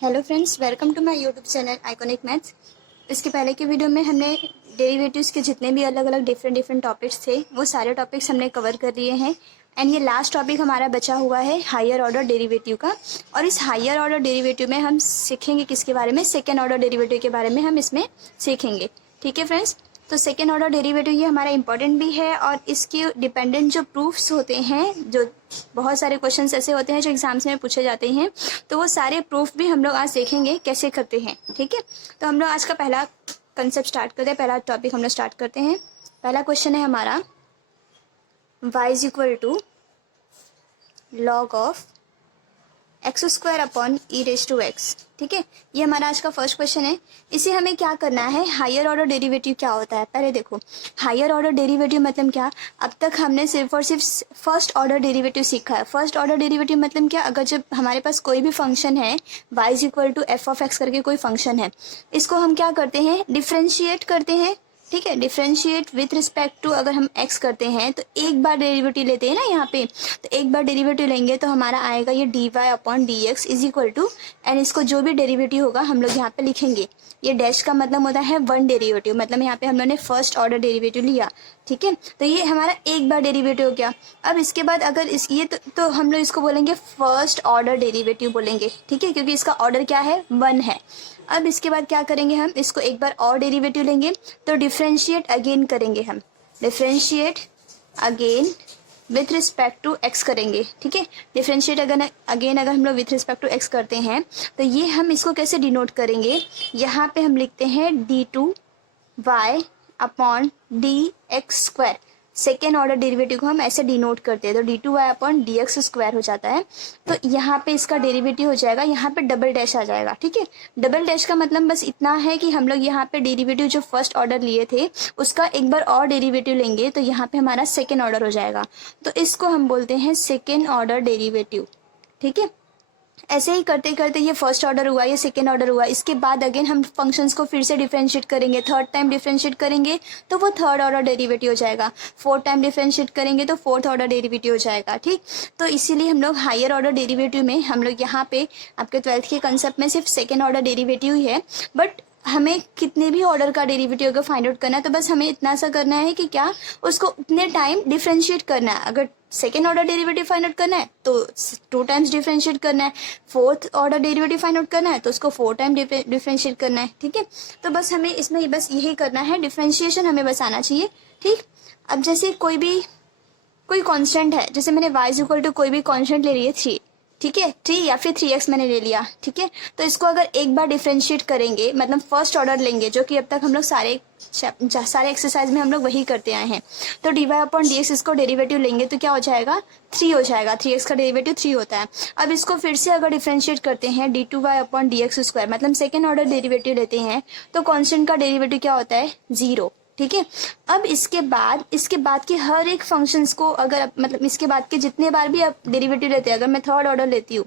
Hello friends, welcome to my YouTube channel iconic maths. इसके पहले की वीडियो में हमने डेरिवेटिव्स के जितने भी अलग अलग डिफरेंट टॉपिक्स थे वो सारे टॉपिक्स हमने कवर कर लिए हैं। एंड ये लास्ट टॉपिक हमारा बचा हुआ है हायर ऑर्डर डेरिवेटिव का। और इस हायर ऑर्डर डेरिवेटिव में हम सीखेंगे किसके बारे में, सेकेंड ऑर्डर डेरिवेटिव के बारे में हम इसमें सीखेंगे। ठीक है फ्रेंड्स, तो सेकेंड ऑर्डर डेरिवेटिव ये हमारा इंपॉर्टेंट भी है और इसके डिपेंडेंट जो प्रूफ्स होते हैं, जो बहुत सारे क्वेश्चंस ऐसे होते हैं जो एग्जाम्स में पूछे जाते हैं, तो वो सारे प्रूफ भी हम लोग आज देखेंगे कैसे करते हैं। ठीक है, तो हम लोग आज का पहला कंसेप्ट स्टार्ट करते हैं, पहला टॉपिक हम लोग स्टार्ट करते हैं। पहला क्वेश्चन है हमारा y is equal to log of x square upon e raise to x. ठीक है, ये हमारा आज का फर्स्ट क्वेश्चन है। इसे हमें क्या करना है, हायर ऑर्डर डेरिवेटिव क्या होता है पहले देखो। हायर ऑर्डर डेरिवेटिव मतलब क्या, अब तक हमने सिर्फ और सिर्फ फर्स्ट ऑर्डर डेरिवेटिव सीखा है। फर्स्ट ऑर्डर डेरिवेटिव मतलब क्या, अगर जब हमारे पास कोई भी फंक्शन है y is equal to f of x करके कोई फंक्शन है, इसको हम क्या करते हैं, डिफ्रेंशिएट करते हैं। ठीक है, डिफ्रेंशिएट विथ रिस्पेक्ट टू अगर हम x करते हैं तो एक बार डेरिवेटिव लेते हैं ना यहाँ पे, तो एक बार डेरिवेटिव लेंगे तो हमारा आएगा ये dy upon d x is equal to, and इसको जो भी डेरिवेटिव होगा हम लोग यहाँ पे लिखेंगे। ये डैश का मतलब होता है वन डेरिवेटिव, मतलब यहाँ पे हम लोगों ने फर्स्ट ऑर्डर डेरिवेटिव लिया। ठीक है, तो ये हमारा एक बार डेरिवेटिव हो गया। अब इसके बाद अगर इस ये तो हम लोग इसको बोलेंगे फर्स्ट ऑर्डर डेरिवेटिव बोलेंगे। ठीक है, क्योंकि इसका ऑर्डर क्या है, वन है। अब इसके बाद क्या करेंगे, हम इसको एक बार और डेरिवेटिव लेंगे तो डिफ्रेंशिएट अगेन करेंगे, हम differentiate again with respect to x करेंगे। ठीक है, डिफ्रेंशिएट अगेन अगर हम लोग विथ रिस्पेक्ट टू एक्स करते हैं तो ये हम इसको कैसे डिनोट करेंगे, यहाँ पे हम लिखते हैं d2y upon d x square. Second order derivative को हम ऐसे डिनोट करते हैं, तो d2y upon d x square हो जाता है। तो यहाँ पे इसका डेरिवेटिव हो जाएगा, यहाँ पे डबल डैश आ जाएगा। ठीक है, डबल डैश का मतलब बस इतना है कि हम लोग यहाँ पे डेरिवेटिव जो फर्स्ट ऑर्डर लिए थे उसका एक बार और डेरिवेटिव लेंगे तो यहाँ पे हमारा सेकेंड ऑर्डर हो जाएगा। तो इसको हम बोलते हैं सेकेंड ऑर्डर डेरिवेटिव। ठीक है, ऐसे ही करते करते ये फर्स्ट ऑर्डर हुआ, ये सेकेंड ऑर्डर हुआ। इसके बाद अगेन हम फंक्शंस को फिर से डिफरेंशिएट करेंगे, थर्ड टाइम डिफरेंशिएट करेंगे तो वो थर्ड ऑर्डर डेरिवेटिव हो जाएगा। फोर्थ टाइम डिफरेंशिएट करेंगे तो फोर्थ ऑर्डर डेरिवेटिव हो जाएगा। ठीक, तो इसीलिए हम लोग हायर ऑर्डर डेरिवेटिव में हम लोग यहाँ पे आपके 12th के कंसेप्ट में सिर्फ सेकेंड ऑर्डर डेरिवेटिव ही है, बट हमें कितने भी ऑर्डर का डेरिवेटिव अगर फाइंड आउट करना है तो बस हमें इतना सा करना है कि क्या, उसको उतने टाइम डिफरेंशिएट करना है। अगर second order derivative find out करना है तो 2 टाइम्स डिफरेंशिएट करना है, fourth order derivative find out करना है तो उसको 4 टाइम डिफरेंशिएट करना है। ठीक है, तो बस हमें इसमें बस यही करना है, डिफरेंशिएशन हमें बस आना चाहिए। ठीक, अब जैसे कोई कांस्टेंट है, जैसे मैंने y इज इक्वल टू कोई भी कांस्टेंट ले रही है 3। ठीक है, 3 या फिर 3x मैंने ले लिया। ठीक है, तो इसको अगर एक बार डिफरेंशिएट करेंगे, मतलब फर्स्ट ऑर्डर लेंगे, जो कि अब तक हम लोग सारे एक्सरसाइज में हम लोग वही करते आए हैं, तो dy अपॉन डी एक्स इसको डेरिवेटिव लेंगे तो क्या हो जाएगा, 3 हो जाएगा। 3x का डेरिवेटिव 3 होता है। अब इसको फिर से अगर डिफरेंशिएट करते हैं d2y upon d x square, मतलब सेकेंड ऑर्डर डेरिवेटिव लेते हैं तो कॉन्स्टेंट का डेरिवेटिव क्या होता है, 0। ठीक है, अब इसके बाद के हर एक फंक्शंस को अगर मतलब इसके बाद के जितने बार भी आप डेरिवेटिव लेते हैं, अगर मैं थर्ड ऑर्डर लेती हूँ,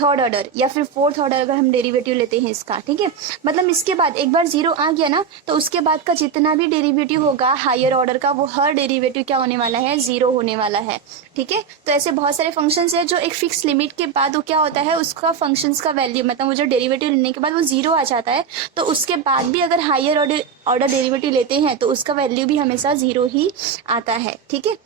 थर्ड ऑर्डर या फिर फोर्थ ऑर्डर अगर हम डेरिवेटिव लेते हैं इसका, ठीक है, मतलब इसके बाद एक बार 0 आ गया ना तो उसके बाद का जितना भी डेरिवेटिव होगा हायर ऑर्डर का, वो हर डेरिवेटिव क्या होने वाला है, 0 होने वाला है। ठीक है, तो ऐसे बहुत सारे फंक्शंस है जो एक फिक्स लिमिट के बाद वो क्या होता है, उसका फंक्शंस का वैल्यू मतलब वो जो डेरिवेटिव लेने के बाद वो 0 आ जाता है, तो उसके बाद भी अगर हायर ऑर्डर डेरिवेटिव लेते हैं तो उसका वैल्यू भी हमेशा 0 ही आता है। ठीक है,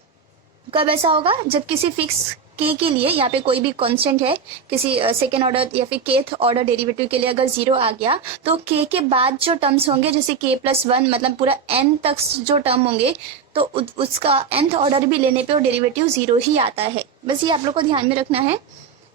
कब ऐसा होगा, जब किसी फिक्स k के लिए, यहाँ पे कोई भी कांस्टेंट है, किसी सेकेंड ऑर्डर या फिर kth ऑर्डर डेरिवेटिव के लिए अगर 0 आ गया तो k के बाद जो टर्म्स होंगे, जैसे k+1 मतलब पूरा n तक जो टर्म होंगे, तो उसका nth ऑर्डर भी लेने पे वो डेरिवेटिव 0 ही आता है। बस ये आप लोग को ध्यान में रखना है,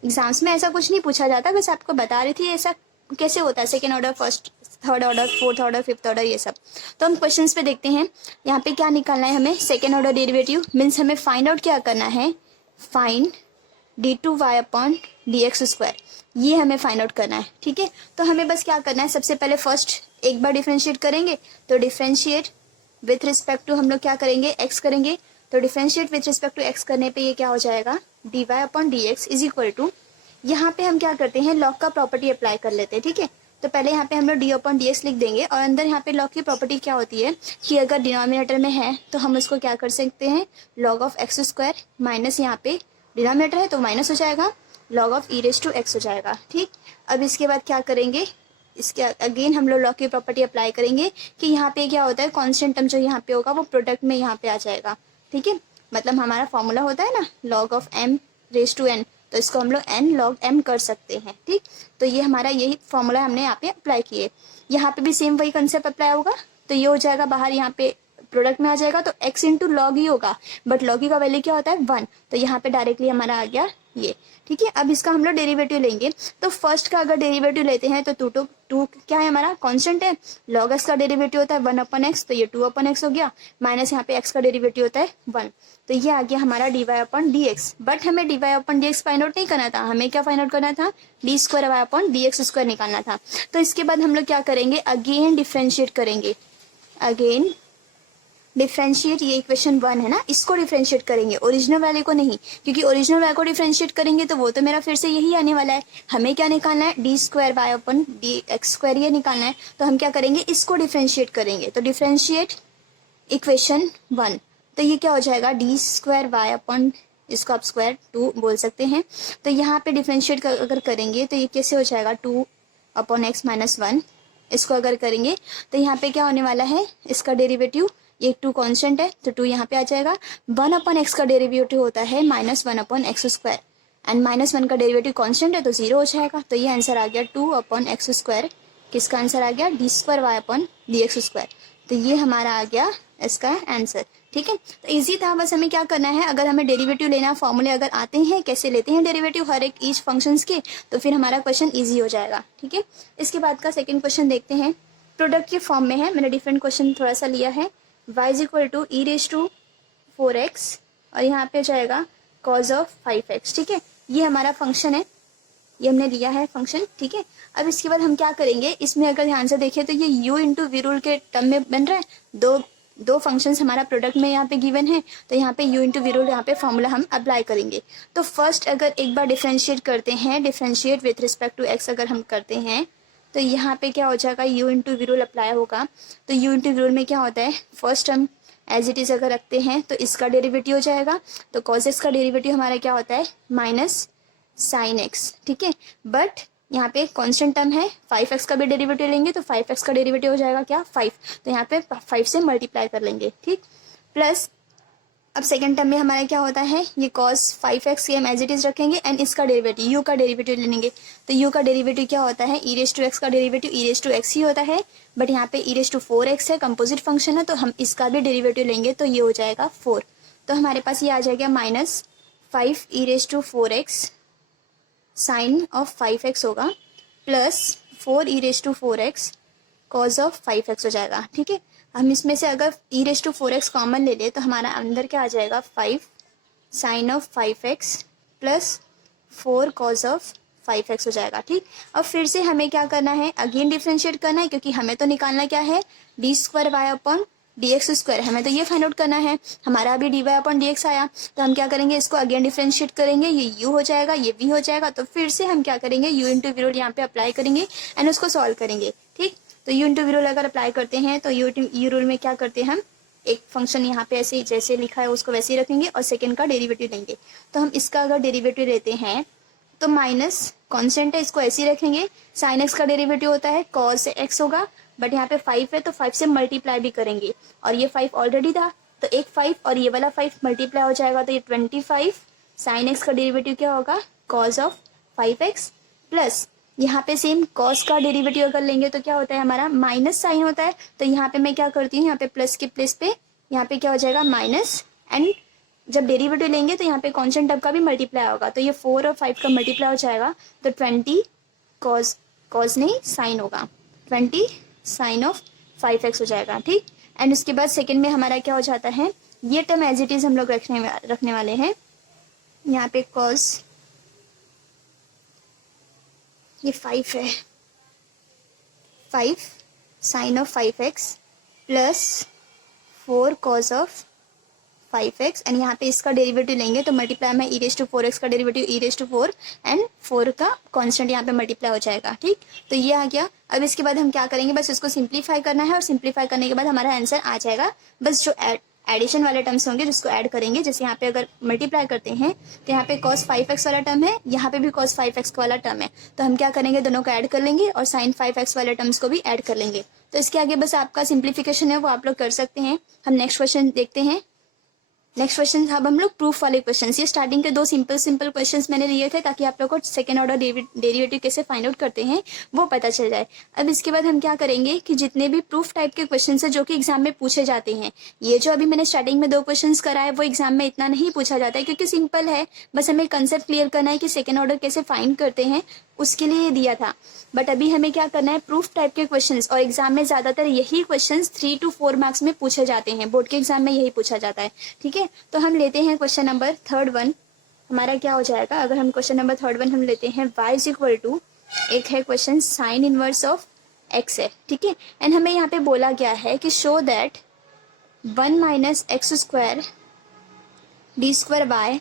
एग्जाम्स में ऐसा कुछ नहीं पूछा जाता, बस आपको बता रही थी ऐसा कैसे होता है, second order, first, third order, fourth order, fifth order, ये सब। तो हम क्वेश्चंस पे देखते हैं, यहाँ पे क्या निकालना है हमें, सेकेंड ऑर्डर डेरिवेटिव मीन्स हमें फाइंड आउट क्या करना है, find d2y upon d x square, ये हमें फाइंड आउट करना है। ठीक है, तो हमें बस क्या करना है, सबसे पहले फर्स्ट एक बार डिफरेंशिएट करेंगे, तो डिफरेंशिएट विथ रिस्पेक्ट टू हम लोग क्या करेंगे, x करेंगे, तो differentiate with respect to x करने पे ये क्या हो जाएगा, dy upon d x is equal to, यहाँ पे हम क्या करते हैं, लॉग का प्रॉपर्टी अप्लाई कर लेते हैं। ठीक है, तो पहले यहाँ पे हम लोग डी अपॉन डी एक्स लिख देंगे, और अंदर यहाँ पे लॉग की प्रॉपर्टी क्या होती है कि अगर डिनोमिनेटर में है तो हम उसको क्या कर सकते हैं, log of x square minus, यहाँ पे डिनोमिनेटर है तो माइनस हो जाएगा, log of e raise to x हो जाएगा। ठीक, अब इसके बाद क्या करेंगे, इसके अगेन हम लोग लॉग की प्रॉपर्टी अप्लाई करेंगे कि यहाँ पे क्या होता है, कांस्टेंट टर्म जो यहाँ पे होगा वो प्रोडक्ट में यहाँ पे आ जाएगा। ठीक है, मतलब हमारा फॉर्मूला होता है ना log of m raise to n, तो इसको हम लोग n log m कर सकते हैं। ठीक, तो ये हमारा यही फॉर्मूला हमने यहाँ पे अप्लाई किए। यहाँ पे भी सेम वही कंसेप्ट अप्लाई होगा, तो ये हो जाएगा बाहर यहाँ पे प्रोडक्ट में आ जाएगा तो x इंटू लॉग ही होगा, बट लॉग ही का वैल्यू क्या होता है 1, तो यहाँ पे डायरेक्टली हमारा आ गया ये। ठीक है, अब इसका हम लोग डेरिवेटिव लेंगे, तो फर्स्ट का अगर डेरिवेटिव लेते हैं तो टू क्या है हमारा कांस्टेंट है, log x का डेरिवेटिव होता है 1/x, तो ये 2/x हो गया, माइनस यहाँ पे x का डेरिवेटिव होता है 1, तो ये आ गया हमारा dy/dx। बट हमें dy/dx फाइंड आउट नहीं करना था, हमें क्या फाइंड आउट करना था, d2y/dx² निकालना था। तो इसके बाद हम लोग क्या करेंगे, अगेन डिफ्रेंशिएट करेंगे, अगेन डिफ्रेंशिएट, ये इक्वेशन 1 है ना, इसको डिफ्रेंशिएट करेंगे, ओरिजिनल वाले को नहीं, क्योंकि ओरिजिनल वाले को डिफ्रेंशिएट करेंगे तो वो तो मेरा फिर से यही आने वाला है। हमें क्या निकालना है, d2y/dx² ये निकालना है, तो हम क्या करेंगे, इसको डिफ्रेंशिएट करेंगे, तो डिफ्रेंशिएट इक्वेशन 1, तो ये क्या हो जाएगा d2y/ इसको आप स्क्वायर 2 बोल सकते हैं। तो यहाँ पे डिफ्रेंशिएट अगर करेंगे तो ये कैसे हो जाएगा 2/x - 1, इसको अगर करेंगे तो यहाँ पे क्या होने वाला है, इसका डेरिवेटिव, ये 2 कांस्टेंट है तो 2 यहाँ पे आ जाएगा, 1/x का डेरिवेटिव होता है -1/x², एंड -1 का डेरिवेटिव कांस्टेंट है तो 0 हो जाएगा, तो ये आंसर आ गया 2/x², किसका आंसर आ गया, d2y/dx², तो ये हमारा आ गया इसका आंसर। ठीक है, तो इजी था, बस हमें क्या करना है, अगर हमें डेरिवेटिव लेना, फॉर्मूले अगर आते हैं कैसे लेते हैं डेरिवेटिव हर एक ईच फंक्शंस के, तो फिर हमारा क्वेश्चन इजी हो जाएगा। ठीक है, इसके बाद का सेकंड क्वेश्चन देखते हैं, प्रोडक्ट के फॉर्म में है, मैंने डिफरेंट क्वेश्चन थोड़ा सा लिया है, y = e⁴x और यहाँ पे जाएगा cos ऑफ 5x। ठीक है, ये हमारा फंक्शन है, ये हमने लिया है फंक्शन। ठीक है, अब इसके बाद हम क्या करेंगे, इसमें अगर ध्यान से देखें तो ये u इंटू वी रूल के टर्म में बन रहा है, दो फंक्शंस हमारा प्रोडक्ट में यहाँ पे गिवन है, तो यहाँ पे u इंटू वी रूल यहाँ पे फॉर्मूला हम अप्लाई करेंगे। तो फर्स्ट अगर एक बार डिफ्रेंशिएट करते हैं, differentiate with respect to x अगर हम करते हैं तो यहाँ पे क्या हो जाएगा, u into v rule apply होगा, तो u इंटू वी रूल में क्या होता है, first term as it is अगर रखते हैं तो इसका डेरिवेटिव हो जाएगा, तो cos x का डेरिवेटिव हमारा क्या होता है -sin x। ठीक है, बट यहाँ पे कांस्टेंट टर्म है, 5x का भी डेरिवेटिव लेंगे तो 5x का डेरिवेटिव हो जाएगा क्या 5, तो यहाँ पे 5 से मल्टीप्लाई कर लेंगे। ठीक, प्लस अब सेकंड टर्म में हमारा क्या होता है, ये cos 5x हम एज इट इज रखेंगे, एंड इसका डेरिवेटिव u का डेरिवेटिव लेंगे, तो u का डेरिवेटिव क्या होता है, e⁻x का डेरिवेटिव e⁻x ही होता है, बट यहाँ पे e⁴x है, कंपोजिट फंक्शन है, तो हम इसका भी डेरिवेटिव लेंगे तो ये हो जाएगा 4, तो हमारे पास ये आ जाएगा -5 e⁴x साइन ऑफ 5x होगा, plus 4 e⁴x cos of 5x हो जाएगा। ठीक है, हम इसमें से अगर e⁴x कॉमन ले ले तो हमारा अंदर क्या आ जाएगा 5 sine of 5x plus 4 cos of 5x हो जाएगा। ठीक, अब फिर से हमें क्या करना है, अगेन डिफ्रेंशिएट करना है, क्योंकि हमें तो निकालना क्या है, d2y/dx², हमें तो ये फाइंड आउट करना है, हमारा अभी dy/dx आया, तो हम क्या करेंगे, इसको अगेन डिफ्रेंशिएट करेंगे, ये u हो जाएगा, ये v हो जाएगा, तो फिर से हम क्या करेंगे, u इंटू वी रूल यहाँ पे अप्लाई करेंगे एंड उसको सॉल्व करेंगे। ठीक, तो u इंटू वी रूल अगर अप्लाई करते हैं तो u रूल में क्या करते हैं, हम एक फंक्शन यहाँ पे ऐसे जैसे लिखा है उसको वैसे ही रखेंगे और सेकंड का डेरिवेटिव लेंगे, तो हम इसका अगर डेरिवेटिव लेते हैं तो माइनस कांस्टेंट है, इसको ऐसे ही रखेंगे, साइन एक्स का डेरिवेटिव होता है cos x होगा, बट यहाँ पे 5 है तो 5 से मल्टीप्लाई भी करेंगे, और ये 5 ऑलरेडी था तो एक 5 और ये वाला 5 मल्टीप्लाई हो जाएगा, तो ये 25 साइन एक्स का डेरिवेटिव क्या होगा cos ऑफ 5x, प्लस यहाँ पे सेम cos का डेरिवेटिव अगर लेंगे तो क्या होता है, हमारा माइनस साइन होता है, तो यहाँ पे मैं क्या करती हूँ, यहाँ पे प्लस के प्लेस पे यहाँ पे क्या हो जाएगा माइनस, एंड जब डेरिवेटिव लेंगे तो यहाँ पे कांस्टेंट टर्म का भी मल्टीप्लाई होगा, तो ये 4 और 5 का मल्टीप्लाई हो जाएगा, तो 20 cos नहीं साइन होगा, 20 साइन ऑफ 5x हो जाएगा। ठीक, एंड उसके बाद सेकंड में हमारा क्या हो जाता है, ये टर्म एज इट इज हम लोग रखने वाले हैं, यहाँ पे cos ये 5 है, 5 sine of 5x plus 4 cos of 5x, and यहाँ पे इसका डेरिवेटिव लेंगे तो मल्टीप्लाई में e⁴x का डेरिवेटिव e⁴ एंड 4 का कांस्टेंट यहाँ पे मल्टीप्लाई हो जाएगा। ठीक, तो ये आ गया। अब इसके बाद हम क्या करेंगे, बस इसको सिंप्लीफाई करना है, और सिंप्लीफाई करने के बाद हमारा आंसर आ जाएगा, बस जो एडिशन वाले टर्म्स होंगे जिसको ऐड करेंगे। जैसे यहाँ पे अगर मल्टीप्लाई करते हैं तो यहाँ पे cos 5x वाला टर्म है, यहाँ पे भी cos 5x वाला टर्म है, तो हम क्या करेंगे, दोनों को ऐड कर लेंगे और sin 5x वाले टर्म्स को भी ऐड कर लेंगे। तो इसके आगे बस आपका सिंप्लीफिकेशन है वो आप लोग कर सकते हैं। हम नेक्स्ट क्वेश्चन देखते हैं। नेक्स्ट क्वेश्चन अब हम लोग प्रूफ वाले क्वेश्चंस, ये स्टार्टिंग के दो सिंपल क्वेश्चंस मैंने लिए थे ताकि आप लोग को सेकंड ऑर्डर डेरिवेटिव कैसे फाइंड आउट करते हैं वो पता चल जाए। अब इसके बाद हम क्या करेंगे कि जितने भी प्रूफ टाइप के क्वेश्चंस है जो कि एग्जाम में पूछे जाते हैं, ये जो अभी मैंने स्टार्टिंग में 2 क्वेश्चंस कराए वो एग्जाम में इतना नहीं पूछा जाता है क्योंकि सिंपल है, बस हमें कंसेप्ट क्लियर करना है कि सेकेंड ऑर्डर कैसे फाइंड करते हैं, उसके लिए ये दिया था। बट अभी हमें क्या करना है, प्रूफ टाइप के क्वेश्चंस, और एग्जाम में ज्यादातर यही क्वेश्चंस 3 to 4 मार्क्स में पूछे जाते हैं, बोर्ड के एग्जाम में यही पूछा जाता है। ठीक है, तो हम लेते हैं क्वेश्चन नंबर 3rd हमारा क्या हो जाएगा। अगर हम क्वेश्चन नंबर 3rd हम लेते हैं, y इज इक्वल टू, एक है question sine inverse of x है। ठीक है, एंड हमें यहाँ पे बोला गया है कि show that 1 minus x square d square y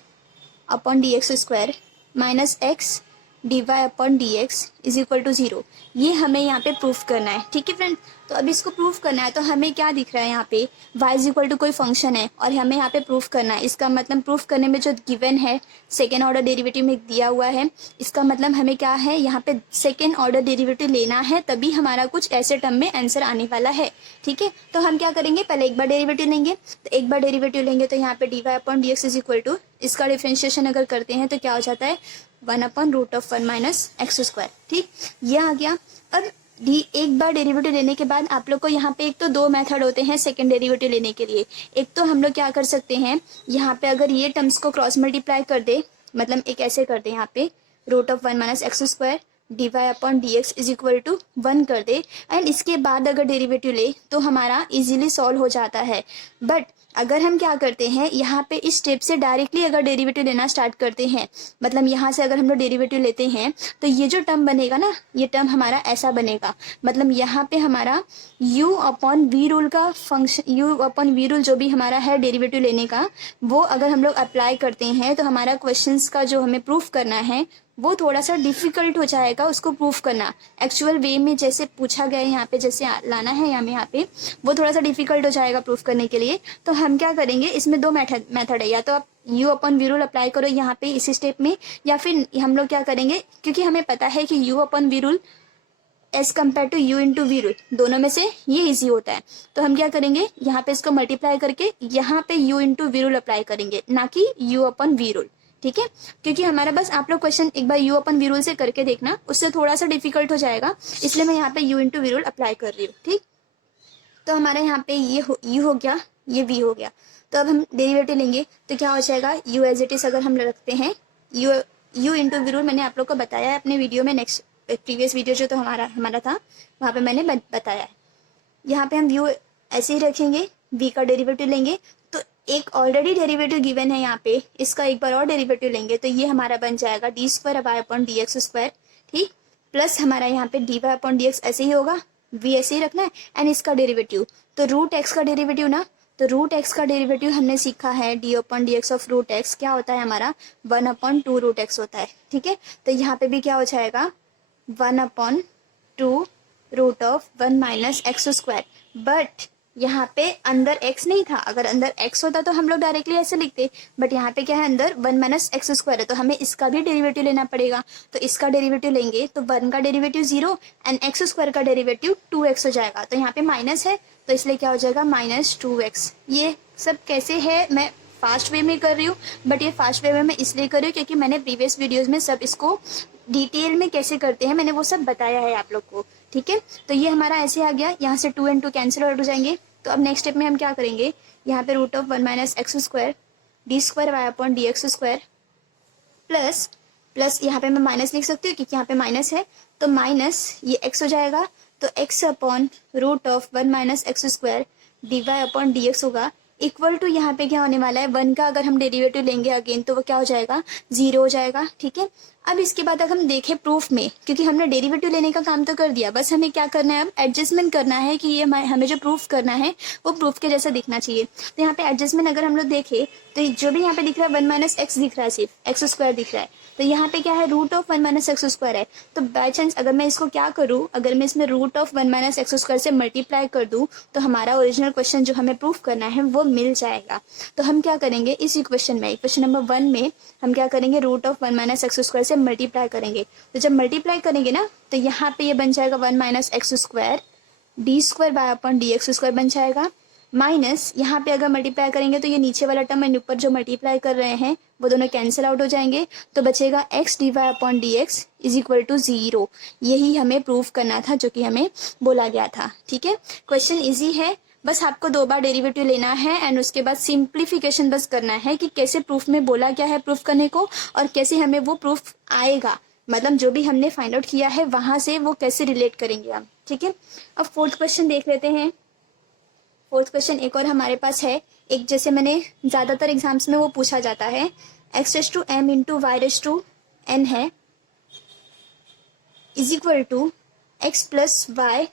upon d x square minus x d y upon d x is equal to 0, ये हमें यहाँ पे प्रूफ करना है। ठीक है फ्रेंड, तो अब इसको प्रूफ करना है तो हमें क्या दिख रहा है यहाँ पे, y इज इक्वल टू कोई फंक्शन है और हमें यहाँ पे प्रूफ करना है। इसका मतलब प्रूफ करने में जो गिवन है सेकेंड ऑर्डर डेरिवेटिव में दिया हुआ है, इसका मतलब हमें क्या है, यहाँ पे सेकेंड ऑर्डर डेरिवेटिव लेना है तभी हमारा कुछ ऐसे टर्म में आंसर आने वाला है। ठीक है, तो हम क्या करेंगे, पहले एक बार डेरिवेटिव लेंगे, तो एक बार डेरिवेटिव लेंगे तो यहाँ पे d y upon d x is equal to, इसका डिफ्रेंशिएशन अगर करते हैं तो क्या हो जाता है, 1 upon root of 1 minus x square. ठीक, ये आ गया। अब एक बार डेरिवेटिव लेने के बाद आप लोग को यहाँ पे एक तो 2 मेथड होते हैं सेकंड डेरिवेटिव लेने के लिए। एक तो हम लोग क्या कर सकते हैं, यहाँ पे अगर ये टर्म्स को क्रॉस मल्टीप्लाई कर दे, मतलब एक ऐसे कर दे, यहाँ पे root of 1 minus x square d y upon d x is equal to 1 कर दे, एंड इसके बाद अगर डेरिवेटिव ले तो हमारा इजीली सॉल्व हो जाता है। बट अगर हम क्या करते हैं, यहाँ पे इस स्टेप से डायरेक्टली अगर डेरिवेटिव लेना स्टार्ट करते हैं, मतलब यहाँ से अगर हम लोग डेरिवेटिव लेते हैं तो ये जो टर्म बनेगा ना, ये टर्म हमारा ऐसा बनेगा, मतलब यहाँ पे हमारा u अपॉन वी रूल का function, u upon v rule जो भी हमारा है डेरिवेटिव लेने का, वो अगर हम लोग अप्लाई करते हैं तो हमारा क्वेश्चंस का जो हमें प्रूफ करना है वो थोड़ा सा डिफिकल्ट हो जाएगा उसको प्रूफ करना। एक्चुअल वे में जैसे पूछा गया है यहाँ पे, जैसे लाना है यहाँ पे, वो थोड़ा सा डिफिकल्ट हो जाएगा प्रूफ करने के लिए। तो हम क्या करेंगे, इसमें 2 मेथड है, या तो आप u upon v rule apply करो यहाँ पे इसी स्टेप में, या फिर हम लोग क्या करेंगे, क्योंकि हमें पता है कि u upon v rule as compare to u into v rule, दोनों में से ये इजी होता है। तो हम क्या करेंगे, यहाँ पे इसको मल्टीप्लाई करके यहाँ पे u into v rule apply करेंगे, ना कि u अपॉन वी रूल। ठीक है, क्योंकि हमारा बस आप लोग क्वेश्चन एक बार u अपन वी रूल से करके देखना, उससे थोड़ा सा डिफिकल्ट हो जाएगा, इसलिए मैं यहाँ पे u into v rule apply कर रही हूँ। ठीक, तो हमारे यहाँ पे ये u हो गया, ये v हो गया। तो अब हम डेरिवेटिव लेंगे तो क्या हो जाएगा, u एज इट इज अगर हम रखते हैं, u इंटू वी रूल मैंने आप लोग को बताया है अपने वीडियो में, नेक्स्ट प्रीवियस वीडियो जो तो हमारा था वहाँ पे मैंने बताया है। यहाँ पे हम u ऐसे ही रखेंगे, v का डेरिवेटिव लेंगे, तो एक ऑलरेडी डेरिवेटिव गिवन है यहाँ पे, इसका एक बार और डेरिवेटिव लेंगे तो ये हमारा बन जाएगा d square y upon d x square. ठीक, प्लस हमारा यहाँ पे d y upon d x ऐसे ही होगा, v ऐसे ही रखना है, एंड इसका डेरिवेटिव तो रूट एक्स का डेरिवेटिव ना, तो रूट एक्स का डेरिवेटिव हमने सीखा है d upon d x of root x क्या होता है हमारा, 1 अपॉन 2 रूट एक्स होता है। ठीक है, तो यहाँ पे भी क्या हो जाएगा, 1 upon 2 root of 1 minus x square. But यहाँ पे अंदर x नहीं था, अगर अंदर x होता तो हम लोग डायरेक्टली ऐसे लिखते, बट यहाँ पे क्या है, अंदर 1 माइनस एक्स स्क्वायर है, तो हमें इसका भी डेरिवेटिव लेना पड़ेगा। तो इसका डेरिवेटिव लेंगे तो 1 का डेरिवेटिव 0 एंड एक्स स्क्वायर का डेरिवेटिव 2x हो जाएगा, तो यहाँ पे माइनस है तो इसलिए क्या हो जाएगा, माइनस 2x। ये सब कैसे है, मैं फास्ट वे में कर रही हूँ, बट ये फास्ट वे में मैं इसलिए कर रही हूँ क्योंकि मैंने प्रीवियस वीडियोज़ में सब इसको डिटेल में कैसे करते हैं मैंने वो सब बताया है आप लोग को। ठीक है, तो ये हमारा ऐसे आ गया, यहाँ से 2 and 2 कैंसिल आउट हो जाएंगे। तो अब नेक्स्ट स्टेप में हम क्या करेंगे, यहाँ पे root of 1 minus x square d square y upon d x square plus यहाँ पे मैं माइनस लिख सकती हूँ क्योंकि यहाँ पे माइनस है, तो माइनस ये x हो जाएगा, तो x upon root of 1 minus x square d y upon d x होगा, इक्वल टू यहाँ पे क्या होने वाला है, 1 का अगर हम डेरिवेटिव लेंगे अगेन तो वो क्या हो जाएगा, 0 हो जाएगा। ठीक है, अब इसके बाद अगर हम देखें प्रूफ में, क्योंकि हमने डेरिवेटिव लेने का काम तो कर दिया, बस हमें क्या करना है, अब एडजस्टमेंट करना है कि ये हमें जो प्रूफ करना है वो प्रूफ के जैसा दिखना चाहिए। तो यहाँ पे एडजस्टमेंट अगर हम लोग देखें तो जो भी यहाँ पे दिख रहा है 1 माइनस एक्स दिख रहा है, सिर्फ एक्स स्क्वायर दिख रहा है, तो यहाँ पे क्या है, root of 1 minus x square है। तो बाई चांस अगर मैं इसको क्या करूँ, अगर मैं इसमें root of 1 minus x square से मल्टीप्लाई कर दूँ तो हमारा ओरिजिनल क्वेश्चन जो हमें प्रूफ करना है वो मिल जाएगा। तो हम क्या करेंगे, इस इक्वेशन में, इक्वेशन नंबर 1 में हम क्या करेंगे, root of 1 minus x square से मल्टीप्लाई करेंगे। तो जब मल्टीप्लाई करेंगे ना तो यहाँ पे ये बन जाएगा 1 minus x square d square by upon d x square बन जाएगा, माइनस यहाँ पे अगर मल्टीप्लाई करेंगे तो ये नीचे वाला टर्म एंड ऊपर जो मल्टीप्लाई कर रहे हैं वो दोनों कैंसिल आउट हो जाएंगे, तो बचेगा x d y upon d x is equal to 0। यही हमें प्रूफ करना था जो कि हमें बोला गया था। ठीक है, क्वेश्चन इजी है, बस आपको 2 बार डेरिवेटिव लेना है एंड उसके बाद सिंप्लीफिकेशन बस करना है कि कैसे प्रूफ में बोला गया है प्रूफ करने को और कैसे हमें वो प्रूफ आएगा, मतलब जो भी हमने फाइंड आउट किया है वहां से वो कैसे रिलेट करेंगे हम। ठीक है, अब फोर्थ क्वेश्चन देख लेते हैं। फोर्थ क्वेश्चन एक और हमारे पास है, एक जैसे मैंने ज़्यादातर एग्जाम्स में वो पूछा जाता है, x raise to m into y raise to n है is equal to x plus y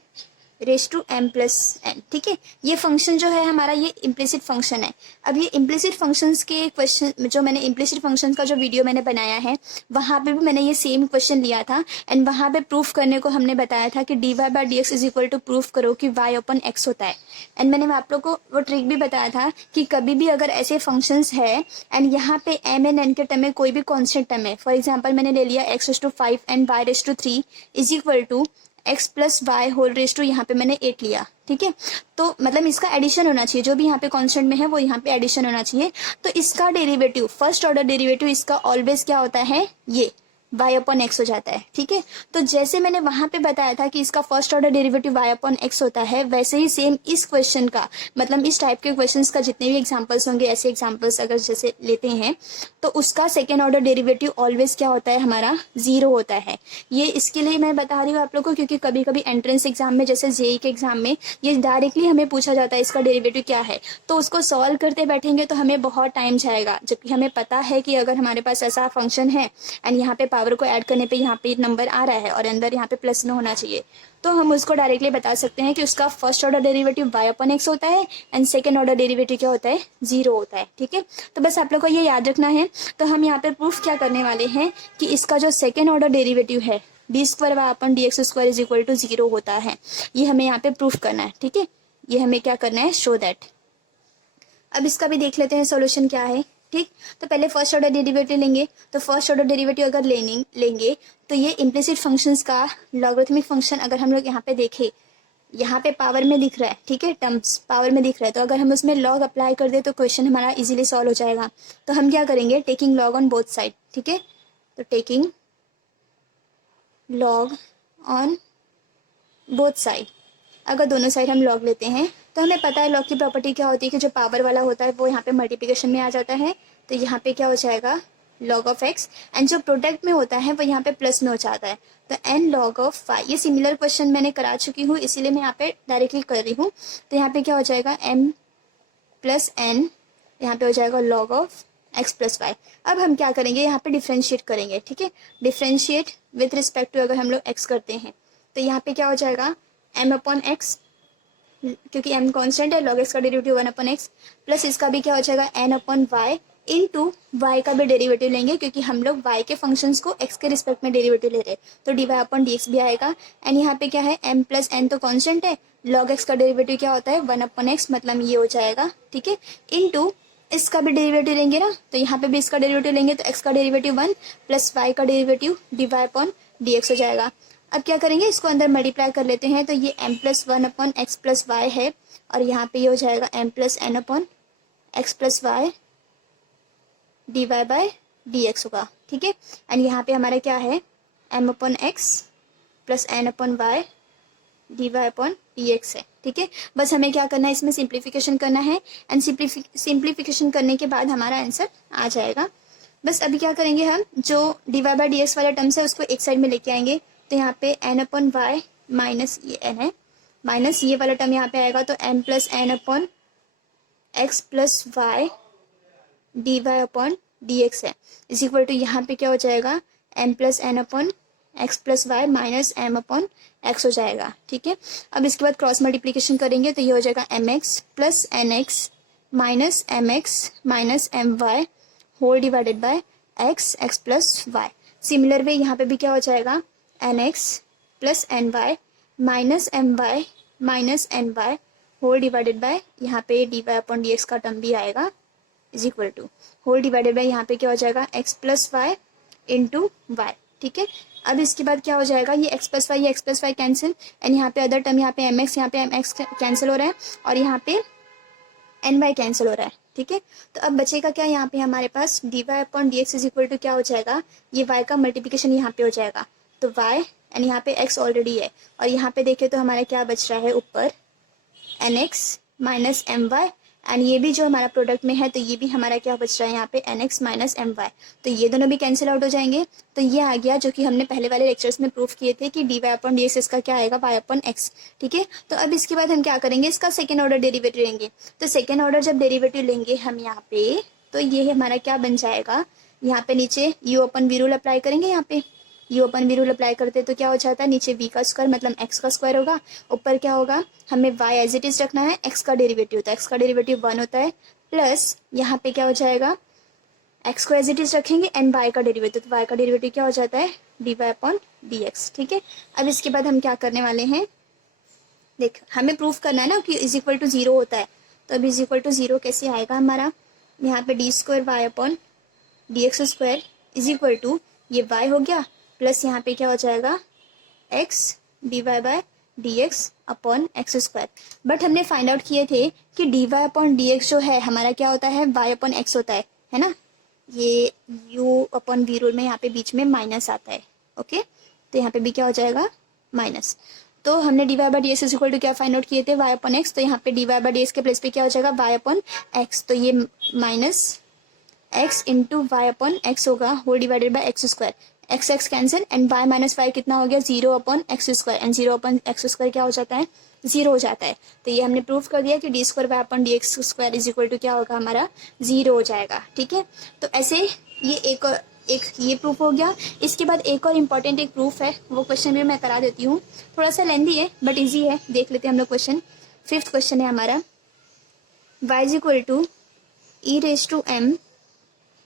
raise to m plus n. ठीक है, ये फंक्शन जो है हमारा ये इम्प्लिसिट फंक्शन है। अब ये इम्प्लिसिट फंक्शंस के क्वेश्चन जो मैंने इम्प्लिसिट फंक्शंस का जो वीडियो मैंने बनाया है वहाँ पे भी मैंने ये सेम क्वेश्चन लिया था एंड वहाँ पे प्रूफ करने को हमने बताया था कि d y by d x is equal to proof करो कि वाई अपन एक्स होता है। एंड मैंने आप लोग को वो ट्रिक भी बताया था कि कभी भी अगर ऐसे फंक्शंस है एंड यहाँ पे एम एंड एन के टर्म में कोई भी कॉन्स्टेंट टर्म है, फॉर एग्जाम्पल मैंने ले लिया x raise to 5 and y raise to 3 is equal to x plus y whole raise to यहाँ पे मैंने 8 लिया। ठीक है, तो मतलब इसका एडिशन होना चाहिए, जो भी यहाँ पे कांस्टेंट में है वो यहाँ पे एडिशन होना चाहिए। तो इसका डेरिवेटिव, फर्स्ट ऑर्डर डेरिवेटिव इसका ऑलवेज क्या होता है, ये y अपॉन एक्स हो जाता है। ठीक है, तो जैसे मैंने वहां पे बताया था कि इसका first order derivative y upon x होता है, वैसे ही सेम इस क्वेश्चन का, मतलब इस टाइप के क्वेश्चंस का जितने भी एग्जांपल्स होंगे, ऐसे एग्जांपल्स अगर जैसे लेते हैं तो उसका सेकेंड ऑर्डर डेरिवेटिव ऑलवेज क्या होता है, हमारा 0 होता है। ये इसके लिए मैं बता रही हूँ आप लोग को क्योंकि कभी कभी एंट्रेंस एग्जाम में, जैसे जेई के एग्जाम में, ये डायरेक्टली हमें पूछा जाता है इसका डेरिवेटिव क्या है, तो उसको सॉल्व करते बैठेंगे तो हमें बहुत टाइम जाएगा, जबकि हमें पता है कि अगर हमारे पास ऐसा फंक्शन है एंड यहाँ पे पावर को ऐड करने पे यहाँ पे नंबर आ रहा है और अंदर यहाँ पे प्लस न होना चाहिए, तो हम उसको डायरेक्टली बता सकते हैं कि उसका first order derivative y upon x होता है एंड सेकेंड ऑर्डर डेरिवेटिव क्या होता है, 0 होता है। ठीक है, तो बस आप लोग को ये याद रखना है। तो हम यहाँ पे प्रूफ क्या करने वाले हैं कि इसका जो सेकेंड ऑर्डर डेरिवेटिव है d square y upon d x square is equal to 0 होता है, ये हमें यहाँ पे प्रूफ करना है। ठीक है, ये हमें क्या करना है, शो दैट। अब इसका भी देख लेते हैं सोल्यूशन क्या है। ठीक, तो पहले फर्स्ट ऑर्डर डेरिवेटिव लेंगे, तो फर्स्ट ऑर्डर डेरिवेटिव अगर लेंगे तो ये इम्प्लिसिट फंक्शंस का लॉगरिथमिक फंक्शन अगर हम लोग यहाँ पे देखें, यहाँ पे पावर में दिख रहा है, ठीक है, टर्म्स पावर में दिख रहा है, तो अगर हम उसमें लॉग अप्लाई कर दे तो क्वेश्चन हमारा इजीली सॉल्व हो जाएगा। तो हम क्या करेंगे, taking log on both side. ठीक है, तो taking log on both side, अगर दोनों साइड हम लॉग लेते हैं तो हमें पता है लॉग की प्रॉपर्टी क्या होती है कि जो पावर वाला होता है वो यहाँ पे मल्टीप्लिकेशन में आ जाता है, तो यहाँ पे क्या हो जाएगा, लॉग ऑफ एक्स, एंड जो प्रोडक्ट में होता है वो यहाँ पे प्लस में हो जाता है, तो एन लॉग ऑफ वाई। ये सिमिलर क्वेश्चन मैंने करा चुकी हूँ इसीलिए मैं यहाँ पे डायरेक्टली कर रही हूँ। तो यहाँ पे क्या हो जाएगा, एम प्लस एन, यहाँ पे हो जाएगा log of x plus y. अब हम क्या करेंगे, यहाँ पे डिफ्रेंशिएट करेंगे। ठीक है, डिफ्रेंशिएट विथ रिस्पेक्ट टू अगर हम लोग एक्स करते हैं तो यहाँ पे क्या हो जाएगा, एम अपॉन एक्स, क्योंकि एम कांस्टेंट है, लॉग एक्स का डेरिवेटिव 1 अपॉन एक्स, प्लस इसका भी क्या हो जाएगा, n upon y into y का भी डेरिवेटिव लेंगे क्योंकि हम लोग वाई के फंक्शंस को एक्स के रिस्पेक्ट में डेरिवेटिव ले रहे हैं, तो d y upon d x भी आएगा। एंड यहाँ पे क्या है, एम प्लस एन तो कांस्टेंट है, लॉग एक्स का डेरिवेटिव क्या होता है, 1 अपॉन एक्स, मतलब ये हो जाएगा। ठीक है, इनटू इसका भी डेरिवेटिव लेंगे ना, तो यहाँ पे भी इसका डेरिवेटिव लेंगे, तो एक्स का डेरिवेटिव 1 प्लस वाई का derivative d y upon d x हो जाएगा। अब क्या करेंगे, इसको अंदर मल्टीप्लाई कर लेते हैं, तो ये m plus 1 upon x plus y है और यहाँ पे ये हो जाएगा m plus n upon x plus y d y by d x होगा। ठीक है, एंड यहाँ पे हमारा क्या है, m upon x plus n upon y d y upon d x है। ठीक है, बस हमें क्या करना है, इसमें सिंप्लीफिकेशन करना है एंड सिंप्लीफिकेशन करने के बाद हमारा आंसर आ जाएगा। बस अभी क्या करेंगे, हम जो d y by d x वाला टर्म्स है उसको एक साइड में लेके आएंगे, तो यहाँ पे एन अपॉन वाई माइनस ये एन है, माइनस ये वाला टर्म यहाँ पे आएगा, तो m plus n upon x plus y d y upon d x है, इज इक्वल टू यहाँ पे क्या हो जाएगा, m plus n upon x plus y minus m upon x हो जाएगा। ठीक है, अब इसके बाद क्रॉस मल्टीप्लीकेशन करेंगे तो ये हो जाएगा m x plus n x minus m y whole divided by x plus y. Similar way यहाँ पे भी क्या हो जाएगा, n x plus n y minus m y whole divided by, यहाँ पे d y upon d x का term भी आएगा is equal to whole divided by यहाँ पे क्या हो जाएगा x plus y into y. ठीक है, अब इसके बाद क्या हो जाएगा, ये x plus y cancel and यहाँ पे अदर टर्म यहाँ पे एम एक्स कैंसिल हो रहा है और यहाँ पे एन वाई कैंसिल हो रहा है। ठीक है, तो अब बचेगा क्या, यहाँ पे हमारे पास d y upon d x is equal to क्या हो जाएगा, ये वाई का मल्टीप्लिकेशन यहाँ पे हो जाएगा तो वाई एंड यहाँ पे एक्स ऑलरेडी है और यहाँ पे देखें तो हमारा क्या बच रहा है ऊपर n x minus m y and ये भी जो हमारा प्रोडक्ट में है तो ये भी हमारा क्या बच रहा है यहाँ पे n x minus m y, तो ये दोनों भी कैंसिल आउट हो जाएंगे। तो ये आ गया जो कि हमने पहले वाले लेक्चर्स में प्रूफ किए थे कि d y upon d x इसका क्या आएगा वाई अपॉन एक्स। ठीक है, तो अब इसके बाद हम क्या करेंगे, इसका सेकेंड ऑर्डर डेरिवेटिव लेंगे। तो सेकेंड ऑर्डर जब डेरिवेटिव लेंगे हम यहाँ पे तो ये हमारा क्या बन जाएगा, यहाँ पे नीचे u upon v rule apply करेंगे, यहाँ पे u upon v rule apply करते तो क्या हो जाता है, नीचे v का स्क्वायर मतलब x का स्क्वायर होगा, ऊपर क्या होगा हमें y एज इट इज रखना है, x का डेरिवेटिव तो x का डेरिवेटिव 1 होता है प्लस यहाँ पे क्या हो जाएगा x को एज इट इज रखेंगे एंड y का डेरिवेटिव, तो y का डेरिवेटिव क्या हो जाता है d y upon d x. ठीक है, अब इसके बाद हम क्या करने वाले हैं, देख हमें प्रूफ करना है ना कि इज इक्वल टू 0 होता है, तो अब इज इक्वल टू 0 कैसे आएगा हमारा, यहाँ पे d square y upon d x square is equal to ये y हो गया प्लस यहाँ पे क्या हो जाएगा x d y by d x upon x square. But हमने फाइंड आउट किए थे कि d y upon d x जो है हमारा क्या होता है y अपॉन एक्स होता है ना, ये u अपॉन वी रूल में यहाँ पे बीच में माइनस आता है। ओके, तो यहाँ पे भी क्या हो जाएगा माइनस, तो हमने d y by d x equal to क्या फाइंड आउट किए थे y अपॉन एक्स, तो यहाँ पे d y by d x के प्लेस पे क्या हो जाएगा y अपॉन एक्स, तो ये minus x into y upon x होगा whole divided by x square, x x cancel and y minus y कितना हो गया 0 upon x square and 0 upon x square क्या हो जाता है 0 हो जाता है। तो ये हमने प्रूफ कर दिया कि d square y upon d x square is equal to क्या होगा हमारा 0 हो जाएगा। ठीक है, तो ऐसे ये एक ये प्रूफ हो गया। इसके बाद एक और इम्पॉर्टेंट एक प्रूफ है, वो क्वेश्चन भी मैं करा देती हूँ, थोड़ा सा लेंदी है बट ईजी है, देख लेते हैं हम लोग क्वेश्चन। 5th क्वेश्चन है हमारा y is equal to e raise to m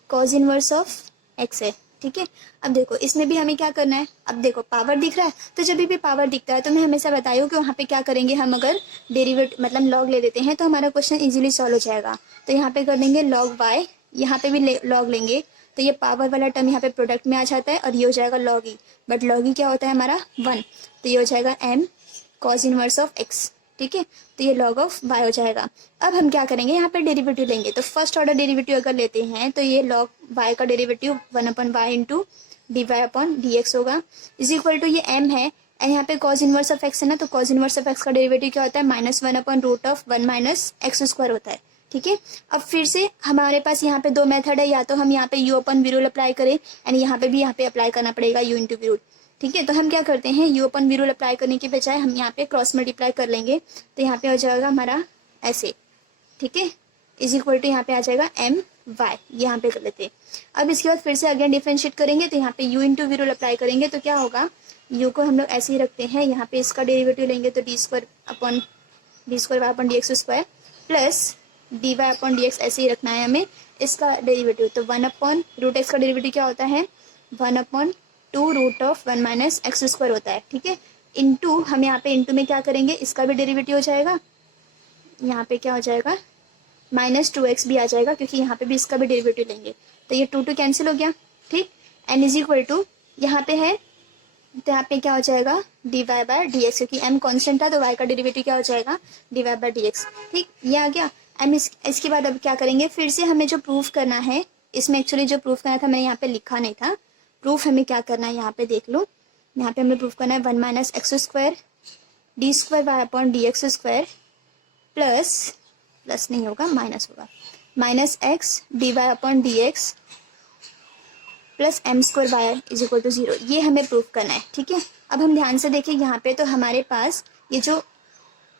cos inverse of x है। ठीक है, अब देखो इसमें भी हमें क्या करना है, अब देखो पावर दिख रहा है तो जब भी पावर दिखता है तो मैं हमेशा बताई कि वहाँ पे क्या करेंगे हम, अगर डेरिवेटिव मतलब लॉग ले देते हैं तो हमारा क्वेश्चन इजीली सॉल्व हो जाएगा। तो यहाँ पे कर देंगे लॉग वाई, यहाँ पे भी लॉग लेंगे तो ये पावर वाला टर्म यहाँ पे प्रोडक्ट में आ जाता है और ये हो जाएगा log e, but log e क्या होता है हमारा 1, तो ये हो जाएगा m cos inverse of x. ठीक है, तो ये लॉग ऑफ y हो जाएगा। अब हम क्या करेंगे, यहाँ पे डेरिवेटिव लेंगे, तो फर्स्ट ऑर्डर डेरिवेटिव अगर लेते हैं तो ये लॉग y का derivative 1 upon y into d y upon d x होगा इज इक्वल टू ये m है एंड यहाँ पे कॉज इनवर्स ऑफ x है ना, तो कॉज इनवर्स ऑफ x का डेरिवेटिव क्या होता है -1 upon root of 1 minus x square होता है। ठीक है, अब फिर से हमारे पास यहाँ पे 2 मेथड है, या तो हम यहाँ पे u upon v rule apply करें एंड यहाँ पे भी यहाँ पे अप्लाई करना पड़ेगा u इंटू वी रूल। ठीक है, तो हम क्या करते हैं u upon v rule apply करने के बजाय हम यहाँ पे क्रॉस मल्टीप्लाई कर लेंगे, तो यहाँ पे हो जाएगा हमारा ऐसे। ठीक है, इज इक्वल टू यहाँ पे आ जाएगा एम वाई, यहाँ पे कर लेते हैं। अब इसके बाद फिर से अगेन डिफरेंशिएट करेंगे तो यहाँ पे u into v rule apply करेंगे तो क्या होगा, u को हम लोग ऐसे ही रखते हैं, यहाँ पे इसका डेरिवेटिव लेंगे तो d square y upon d x square plus d y upon d x ऐसे ही रखना है हमें इसका डेरिवेटिव, तो 1 अपॉन रूट एक्स का डेरिवेटिव क्या होता है 1 upon 2 root of 1 minus x square होता है। ठीक है, इंटू हम यहाँ पे इंटू में क्या करेंगे, इसका भी डेरिवेटिव हो जाएगा, यहाँ पे क्या हो जाएगा -2x भी आ जाएगा क्योंकि यहाँ पे भी इसका भी डेरिवेटिव लेंगे, तो ये 2 कैंसिल हो गया। ठीक, एंड इज इक्वल टू यहाँ पे है तो यहाँ पे क्या हो जाएगा d y by d x, क्योंकि m कॉन्स्टेंट था तो y का डेरिवेटिव क्या हो जाएगा d y by d x. ठीक, ये आ गया। इसके बाद अब क्या करेंगे, फिर से हमें जो प्रूफ करना है, इसमें एक्चुअली जो प्रूफ करना था मैंने यहाँ पे लिखा नहीं था, प्रूफ हमें क्या करना है यहाँ पे देख लो, यहाँ पे हमें प्रूफ करना है 1 minus x square d square y upon d x square plus नहीं होगा माइनस होगा minus x d y upon d x plus m square y is equal to 0, ये हमें प्रूफ करना है। ठीक है, अब हम ध्यान से देखिए यहाँ पे तो हमारे पास ये जो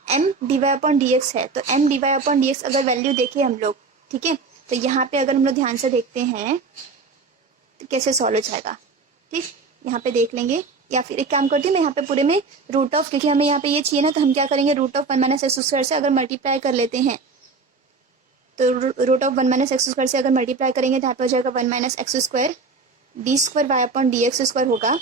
m d y upon d x है, तो m d y upon d x अगर वैल्यू देखें हम लोग, ठीक है, तो यहाँ पे अगर हम लोग ध्यान से देखते हैं तो कैसे सॉल्व हो जाएगा, ठीक, यहाँ पे देख लेंगे, या फिर एक काम करती हूँ मैं यहाँ पे पूरे में रूट ऑफ, क्योंकि हमें यहाँ पे ये चाहिए ना, तो हम क्या करेंगे root of 1 minus x square से अगर मल्टीप्लाई कर लेते हैं, तो root of 1 minus x square से अगर मल्टीप्लाई करेंगे तो यहाँ पे हो जाएगा 1 minus x square d square y upon d x square होगा,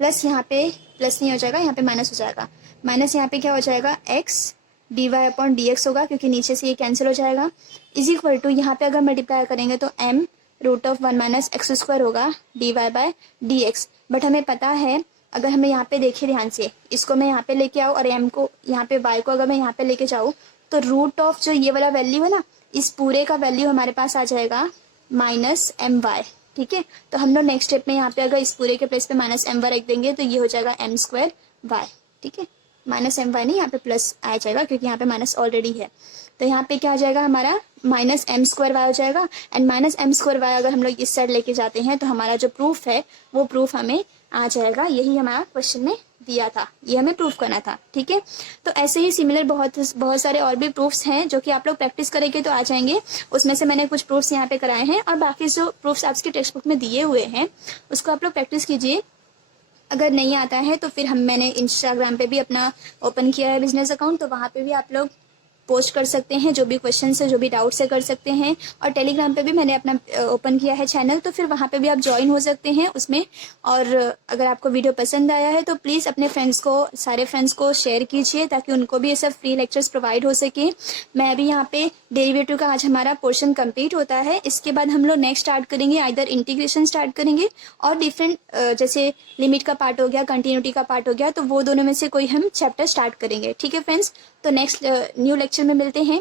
प्लस यहाँ पे प्लस नहीं हो जाएगा, यहाँ पे माइनस हो जाएगा, माइनस यहाँ पे क्या हो जाएगा x d y upon d x होगा, क्योंकि नीचे से ये कैंसिल हो जाएगा, इज इक्वल टू यहाँ पे अगर मल्टीप्लाई करेंगे तो m root of 1 minus x square होगा d y by d x. But हमें पता है, अगर हमें यहाँ पे देखिए ध्यान से, इसको मैं यहाँ पे लेके आऊँ और m को यहाँ पे y को अगर मैं यहाँ पे लेके जाऊँ, तो रूट ऑफ जो ये वाला वैल्यू है ना, इस पूरे का वैल्यू हमारे पास आ जाएगा माइनस एम वाई। ठीक है, तो हम लोग नेक्स्ट स्टेप में यहाँ पे अगर इस पूरे के प्लेस पे माइनस एम वाई रख देंगे तो ये हो जाएगा एम स्क्वायर वाई। ठीक है, माइनस एम वाई नहीं, यहाँ पे प्लस आ जाएगा क्योंकि यहाँ पे माइनस ऑलरेडी है, तो यहाँ पे क्या हो जाएगा हमारा माइनस एम स्क्वायर वाई हो जाएगा। And minus m square y अगर हम लोग इस साइड लेके जाते हैं तो हमारा जो प्रूफ है वो प्रूफ हमें आ जाएगा, यही हमारा क्वेश्चन में दिया था, ये हमें प्रूफ करना था। ठीक है, तो ऐसे ही सिमिलर बहुत सारे और भी प्रूफ्स हैं जो कि आप लोग प्रैक्टिस करेंगे तो आ जाएंगे। उसमें से मैंने कुछ प्रूफ्स यहाँ पे कराए हैं और बाकी जो प्रूफ्स आपकी टेक्स्ट बुक में दिए हुए हैं उसको आप लोग प्रैक्टिस कीजिए। अगर नहीं आता है तो फिर मैंने इंस्टाग्राम पे भी अपना ओपन किया है बिजनेस अकाउंट, तो वहाँ पे भी आप लोग पोस्ट कर सकते हैं, जो भी क्वेश्चन है जो भी डाउट्स है कर सकते हैं। और टेलीग्राम पे भी मैंने अपना ओपन किया है चैनल, तो फिर वहाँ पे भी आप ज्वाइन हो सकते हैं उसमें। और अगर आपको वीडियो पसंद आया है तो प्लीज़ अपने फ्रेंड्स को, सारे फ्रेंड्स को शेयर कीजिए ताकि उनको भी ये सब फ्री लेक्चर्स प्रोवाइड हो सके। मैं अभी यहाँ पे डेरिवेटिव का आज हमारा पोर्शन कंप्लीट होता है, इसके बाद हम लोग नेक्स्ट स्टार्ट करेंगे, आइदर इंटीग्रेशन स्टार्ट करेंगे और डिफरेंट जैसे लिमिट का पार्ट हो गया, कंटिन्यूटी का पार्ट हो गया, तो वो दोनों में से कोई हम चैप्टर स्टार्ट करेंगे। ठीक है फ्रेंड्स, तो नेक्स्ट न्यू लेक्चर में मिलते हैं।